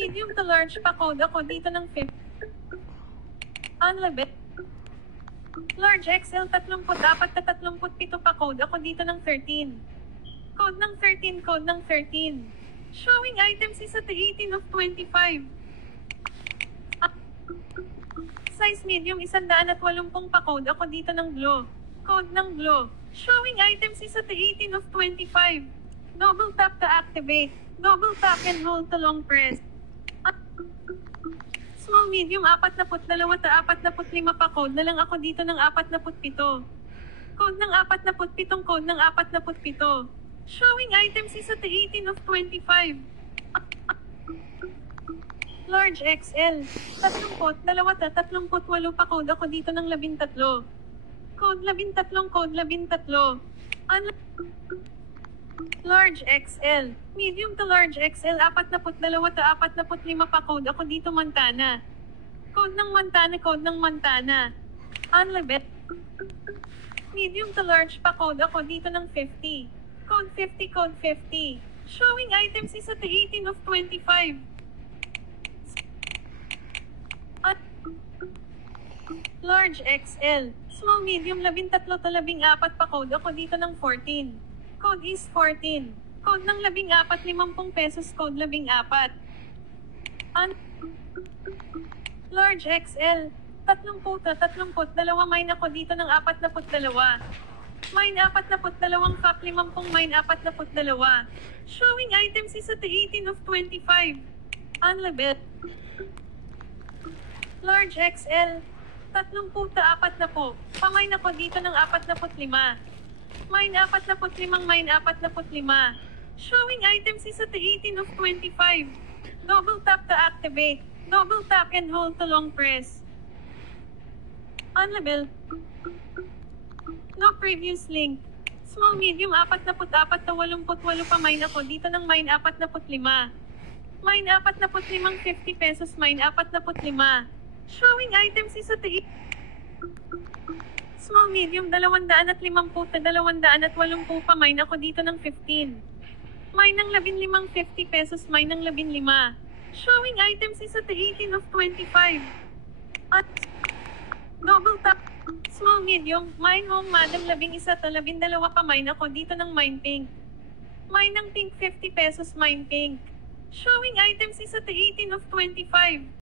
Medium to large pa code ako dito ng 50. Unlabit. Large XL 34 na 37 pa code ako dito ng 13. Code ng 13, code ng 13. Showing items is at the 18 of 25. Size medium 180 pa code ako dito ng glow. Code ng glow. Showing items is at the 18 of 25. Double tap to activate. Double tap and hold to long press. Small medium 42 ta 45 pa code na lang ako dito ng 47. Code ng 47, code ng 47. Showing items is at the 18 of 25. Large XL 30 ta 38 pa code ako dito ng 13. Code 13, code 13. Large XL. Medium to large XL 42 ta 45 pa code ako dito Montana. Code ng Montana, code ng Montana. Unlabit. Medium to large pa code ako dito ng 50. Code 50, code 50. Showing items is at the 18 of 25. Large XL. Small medium 13 ta 14 pa code ako dito ng 14. Code is 14. Code ng 14, 50 pesos, code 14. Large XL. 32 mine ako dito ng 42. Mine 42, pack 50 mine 42. Showing items is at the 18 of 25. Unlabit. Large XL. 30 ta 40. Pamine ako dito ng 45. Mine 45, mine 45. Showing items is at the 18 of 25. Double tap to activate. Double tap and hold to long press. Unlabel. No previous link. Small medium 44 ta 88 pa mine ako dito ng mine 45. Mine 45, 50 pesos, mine 45. Showing items is at the small medium 250 ta 280 pa mine ako dito ng 15. Mine ng 15, 50 pesos, mine ng 15. Showing items is at the 18 of 25. At double tap. Small medium, mine home madam 11 ta 12 pa mine ako dito ng mine pink. Mine ng pink 50 pesos, mine pink. Showing items is at the 18 of 25.